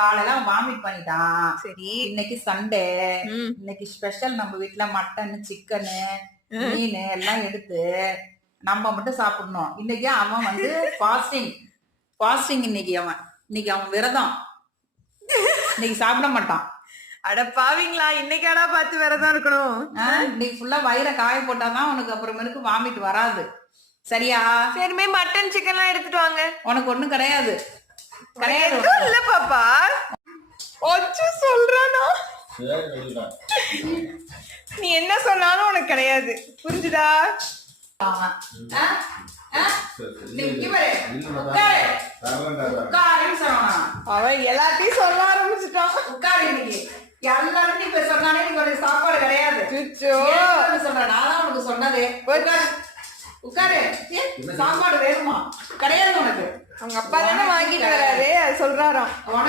காலையில வாமிட் பண்ணிட்டான். சரி. இன்னைக்கு சண்டே. ம். இன்னைக்கு ஸ்பெஷல் நம்ம வீட்டுல மட்டன், சிக்கனு, மீன் எல்லாம் எடுத்து நம்ம மட்டும் சாப்பிடணும். இன்னைக்கு அவன் வந்து ஃபாஸ்டிங் இன்னைக்கு அவன் விரதம். இன்னைக்கு சாப்பிட மாட்டான். அட பாவீங்களா, இன்னைக்காடா பார்த்து விரதம் இருக்கணும். இன்னைக்கு ஃபுல்லா வயிறை காய போட்டாதான் உனக்கு அப்புறமேலுக்கு வாமிட் வராது. சரியா? சரிமே மட்டன் சிக்கன்லாம் எடுத்துட்டு வாங்க. உனக்கு ஒண்ணும் கிடையாது. கிடையாது. எதுவும் இல்ல பாப்பா. ஒச்சு சொல்றானா? நீ என்ன சொன்னாலும் உனக்கு கிடையாது. புரிஞ்சுதா? அவன் எல்லாத்தையும் சொல்ல ஆரம்பிச்சுட்டான். உட்காரு இன்னைக்கு. எல்லாரும் இப்ப சொன்னானே நீ ஒரு சாப்பாடு கிடையாது. சொல்றேன் நான் தான் உனக்கு சொன்னது. உட்காரு. சாப்பாடு வேணுமா? கிடையாது உனக்கு. அவங்க அப்பா தானே வாங்கிட்டு வராரு, அது சொல்றாராம்.